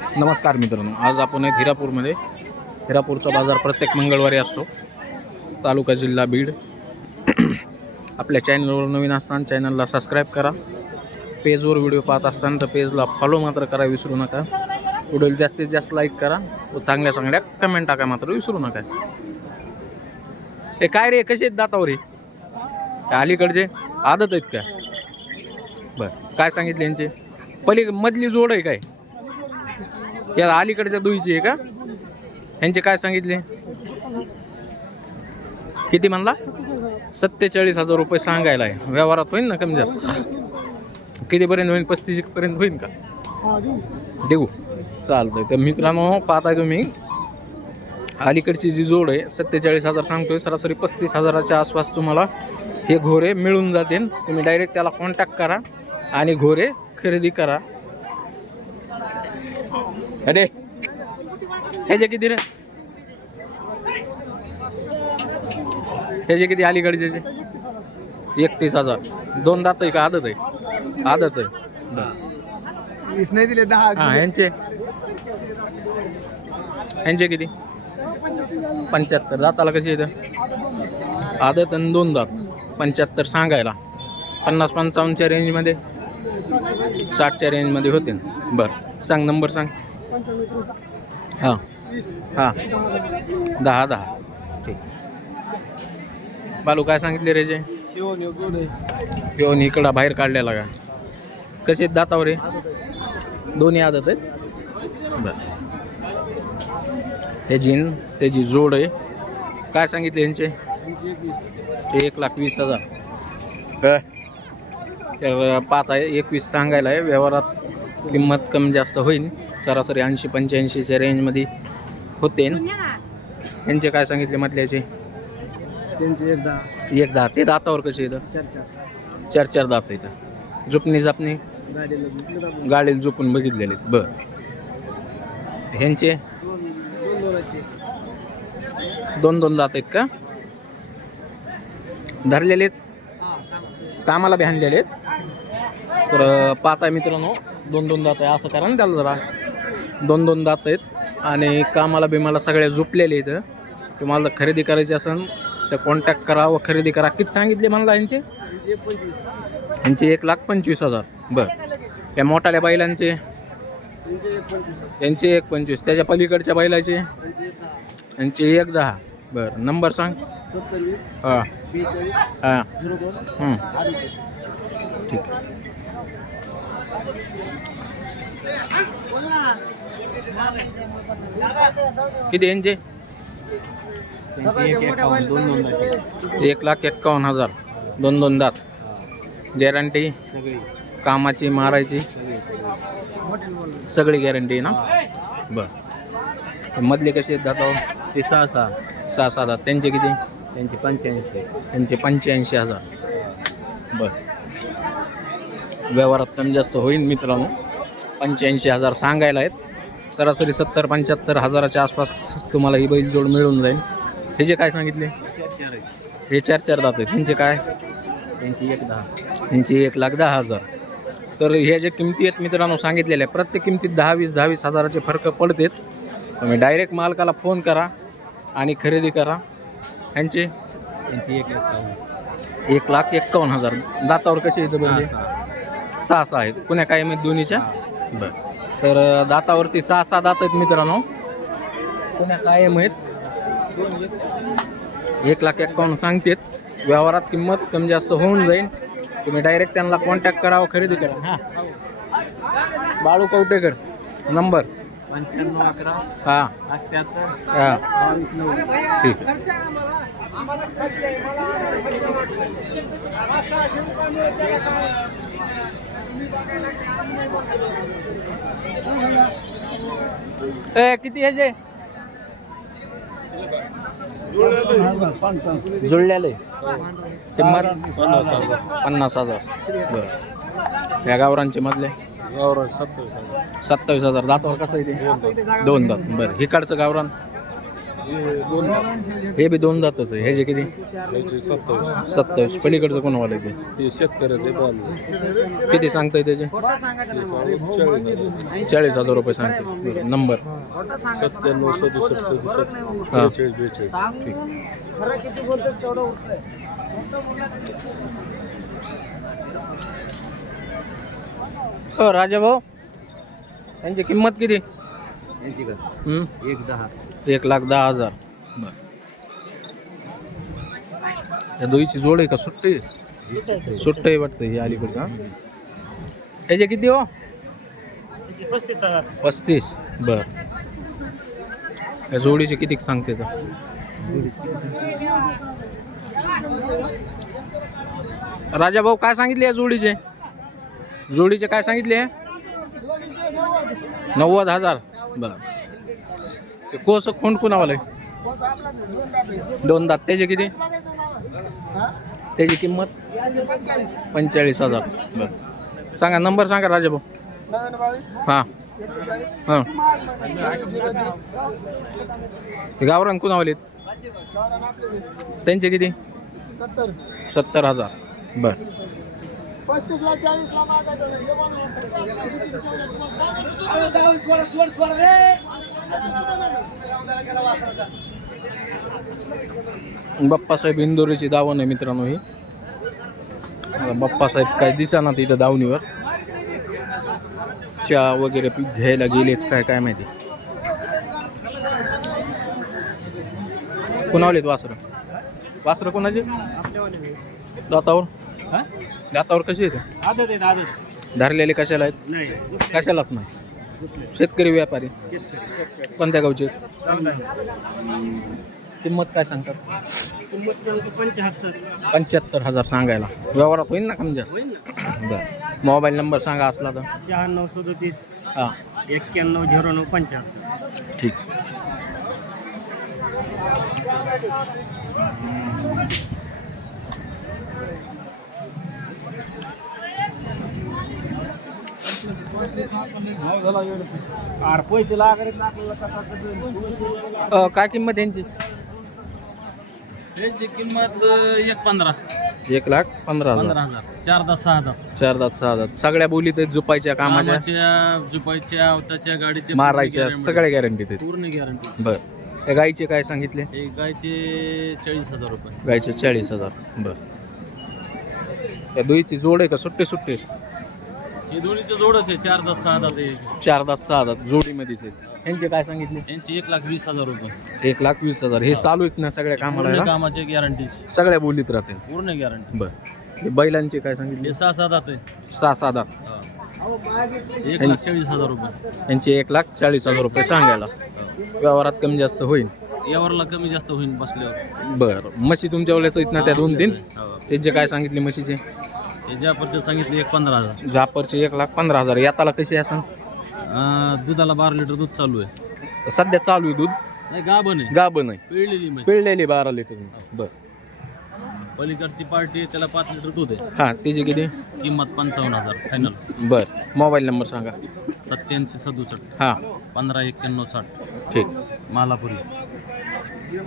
नमस्कार मित्रांनो आज आपण आहेत हिरापूरमध्ये. हिरापूरचा बाजार प्रत्येक मंगळवारी असतो. तालुका जिल्हा बीड. आपल्या चॅनलवर नवीन असताना चॅनलला सबस्क्राईब करा. पेजवर व्हिडिओ पाहत असताना तर पेजला फॉलो मात्र करा विसरू नका. व्हिडिओला जास्तीत जास्त लाईक करा. व चांगल्या चांगल्या कमेंट टाका मात्र विसरू नका. हे काय रे कसे आहेत दातावर हे? अलीकडचे आदत आहेत काय बरं काय सांगितले यांचे? पली मधली जोड आहे काय? या अलीकडच्या दुईची आहे का? यांचे काय सांगितले? किती म्हणला? सत्तेचाळीस हजार रुपये सांगायला आहे. व्यवहारात होईल ना कमी जास्त? कितीपर्यंत होईल? पस्तीस पर्यंत होईल का? देऊ. चालतंय. तर मित्रांनो पाहताय तुम्ही. अलीकडची जी जोड आहे सत्तेचाळीस हजार सांगतोय. सरासरी पस्तीस हजाराच्या आसपास तुम्हाला हे घोरे मिळून जातील. तुम्ही डायरेक्ट त्याला कॉन्टॅक्ट करा आणि घोरे खरेदी करा. अरे ह्याचे किती रे? ह्याचे किती अलीकडचे? एकतीस हजार. दोन दात आहे का? आदत आहे. आदत आहे. वीस नाही दिले दहा. हा यांचे. यांचे किती? पंच्याहत्तर. दाताला कशी येतं? आदत आणि दोन दात. पंच्याहत्तर सांगायला. पन्नास पंचावन्नच्या रेंजमध्ये साठच्या रेंजमध्ये होते बरं. सांग नंबर सांग. हां. हां. दहा दहा. ठीक. बालू काय सांगितले रे जे? येऊन इकडं बाहेर काढलेला का कसे दातावर रे दोन्ही आदत आहेत? बरं. हे जीन त्याची जोड आहे काय सांगितले यांचे? एक लाख वीस हजार. काय? तर पाच आहे एकवीस सांगायला आहे व्यवहारात किंमत कमी जास्त होईल सरासरी ऐंशी पंच्याऐंशीच्या रेंजमध्ये होते. यांचे काय सांगितले मधल्याचे? त्यांचे एकदा एक दहा. ते दातावर कसे येतं चर्चा चार. चार दात येतं जुपणी जापणी? गाडीला गाडीला झोपून बघितलेले बर. ह्यांचे? दोन दोन दोनाचे दोन दोन दात आहेत का? धरलेले आहेत? कामाला बी आहेत. तर पाच आहे मित्रांनो. दोन दोन दात आहे. असं करा ना त्याला जरा. दोन दोन दात आहेत आणि कामाला बी मला सगळ्या झोपलेले आहेत. तुम्हाला खरेदी करायची असेल तर कॉन्टॅक्ट करा व खरेदी करा. किती सांगितले मला यांचे? यांचे एक लाख पंचवीस हजार. बरं. या मोठाल्या बैलांचे? यांचे एक पंचवीस. त्याच्या पलीकडच्या बैलाचे? यांचे एक दहा. बरं. नंबर सांग. हां. हां. ठीक. किती यांचे? एक लाख एक्कावन्न हजार. दोन दोन दात. गॅरंटी कामाची मारायची? सगळी. गॅरंटी ना? बरं. मधले कसे दाता ते सहा सहा. सहा सहा दात. त्यांचे किती? त्यांचे पंच्याऐंशी. त्यांचे पंच्याऐंशी हजार. बरं. व्यवहारात कमी जास्त होईल मित्रांनो. पंच्याऐंशी हजार सांगायला आहेत. सरासरी सत्तर पंच्याहत्तर हजाराच्या आसपास तुम्हाला ही बैल जोड मिळून जाईल. हे जे काय सांगितले? हे चार चार दात आहेत. त्यांचे काय? त्यांची एक दहा. यांची एक लाख दहा हजार. तर ह्या ज्या किमती आहेत मित्रांनो सांगितलेल्या आहे प्रत्येक किमतीत दहा वीस दहा वीस हजाराचे फरक पडतात. तुम्ही डायरेक्ट मालकाला फोन करा आणि खरेदी करा. ह्यांचे त्यांची एक एक एक लाख एक्कावन्न हजार. दातावर कसे येतं म्हणजे सहा सहा. आहेत. पुण्या काय माहीत दोन्हीच्या? बरं. तर दातावरती सहा सहा दात आहेत मित्रांनो. पुण्या काय माहीत एक लाख एक्कावन्न सांगतेत. व्यवहारात किंमत कमी जास्त होऊन जाईल. तुम्ही डायरेक्ट त्यांना कॉन्टॅक्ट करा व खरेदी करा. हां. बाळू कवटेकर नंबर. पंच्याण्णव अकरा. हां. हां. ठीक. ए किती ह्याचे जुळलेले. किंमत पन्नास हजार. बरं. या गावरांचे मधले? सत्तावीस हजार. दातावर कसं आहे ते? दोन दात. बरं. हिकडचं गावरान? हे बी दोन दातच आहे. ह्याचे किती? सत्तावीस. सत्तावीस पलीकडचं कोणावाला ते? ते शेतकऱ्याचे किती सांगताय त्याचे? चाळीस हजार रुपये सांगते बरं, नंबर. सत्त्याण्णव सदुसष्ट हा. बेचाळीस राजा भाऊ यांची किंमत किती? यांची का? हं? एक दहा. एक लाख दहा हजार. बर. या दोईची जोड आहे का? सुट्टी सुट्ट आहे वाटतं ही अलीकडचा याचे किती हो? पस्तीस हजार पस्तीस. बर. या जोडीचे किती सांगते तर? राजा भाऊ काय सांगितले या जोडीचे? जोडीचे काय सांगितले? नव्वद हजार. बर. ते कोस कोण कुणावाला आहे? दोन दात. त्याचे किती? त्याची किंमत? पंचेचाळीस हजार. बर. सांगा नंबर सांगा राजाभाऊ. हां. हां. हे गावरान कुणावाले त्यांचे किती? सत्तर हजार. बर. बाप्पासाहेब इंदोरीची दावण आहे मित्रांनो ही. बाप्पासाहेब काय दिसाना तिथं दावणीवर चहा वगैरे घ्यायला गेलेत काय काय माहिती. कुणावलेत वासरं? वासरं कोणाचे? दातावर? दातावर कशी येते धरलेले कशाला आहेत? नाही. कशालाच नाही. शेतकरी व्यापारी. कोणत्या गावचे? किंमत काय सांगतात? किंमत सांगतो पंच्याहत्तर. पंच्याहत्तर हजार सांगायला. व्यवहारात होईल ना कमी जास्त? बरं. मोबाईल नंबर सांगा असला तर. शहाण्णव सदोतीस. हां. एक्क्याण्णव झिरो नऊ पंच्याहत्तर. ठीक. अ, काय किंमत यांची? त्यांची किंमत एक पंधरा. एक लाख पंधरा हजार. पंधरा हजार. चार दहा सहा दहा चार दात सहा दात सगळ्या बोलीत आहेत झुपायच्या कामाच्या? कामाच्या जुपायच्या अवताच्या गाडीच्या मारायच्या सगळ्या गॅरंटीत आहेत. पूर्ण गॅरंटी बर. त्या गाईचे काय सांगितले? गायचे चाळीस हजार रुपये. गाईचे चाळीस हजार. बर. त्या दुईची जोड आहे का? सुट्टे सुट्टे. हे दोन्हीचं जोडच आहे चार दहा सहा दहा ते चार दात सहा दात जोडीमध्येच आहेत. यांचे काय सांगितले? यांची एक लाख वीस हजार रुपये. एक लाख वीस हजार. हे चालू आहेत ना सगळ्या कामाला पूर्ण ना? कामाची गॅरंटी सगळ्या बोलीत राहतील. पूर्ण गॅरंटी बर. हे बैलांचे काय सांगितले? हे सहा सात आहे. सहा सहा दात एक लाख चाळीस हजार रुपये. यांचे एक लाख चाळीस हजार रुपये सांगायला व्यवहारात कमी जास्त होईल यावरला कमी जास्त होईल बसल्यावर. बर. म्हशी तुमच्या वेळेस आहेत ना त्या दोन तीन हो. त्याचे काय सांगितले म्हशीचे? हे ज्या परचे सांगितले एक पंधरा हजार. जापरचे एक लाख पंधरा हजार. याताला कसे असं अं, दुधाला बारा लिटर दूध चालू आहे. सध्या चालू आहे दूध. नाही गाभण आहे. गाब नाही पिळलेली म्हैस पिळलेले बारा लिटर. बर. पलीकडची पार्टी आहे त्याला पाच लिटर दूध आहे. हां त्याचे किती? किंमत पंचावन्न हजार फायनल बर. मोबाईल नंबर सांगा. सत्याऐंशी सदुसष्ट. हां. पंधरा एक्क्याण्णव साठ. ठीक. मालापुरी.